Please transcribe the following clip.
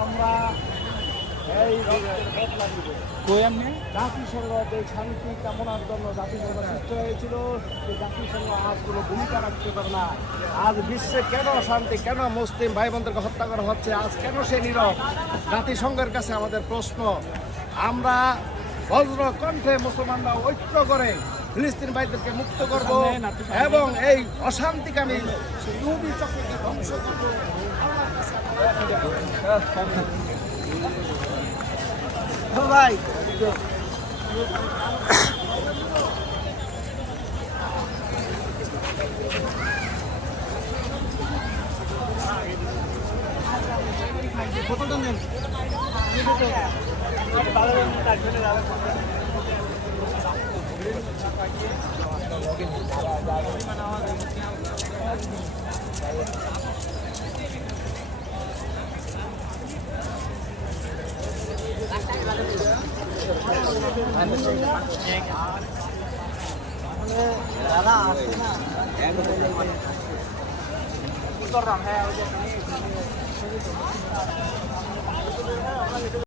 আমরা জাতিসংঘ শান্তি কামনার জন্য জাতিসংঘ সৃষ্টি হয়েছিল, যে জাতিসংঘ আজ কোনো ভূমিকা রাখতে পারে না। আজ বিশ্বে কেন অশান্তি, কেন মুসলিম ভাই বোনদেরকে হত্যা করা হচ্ছে, আজ কেন সে নীরব? জাতিসংঘের কাছে আমাদের প্রশ্ন। আমরা বজ্র কণ্ঠে মুসলমানরা ঐক্য করে ফিলিস্তিন ভাইদেরকে মুক্ত করব এবং এই অশান্তিকামী ইহুদি চক্রকে ধ্বংস করব। ভাই দাদা আসছে না।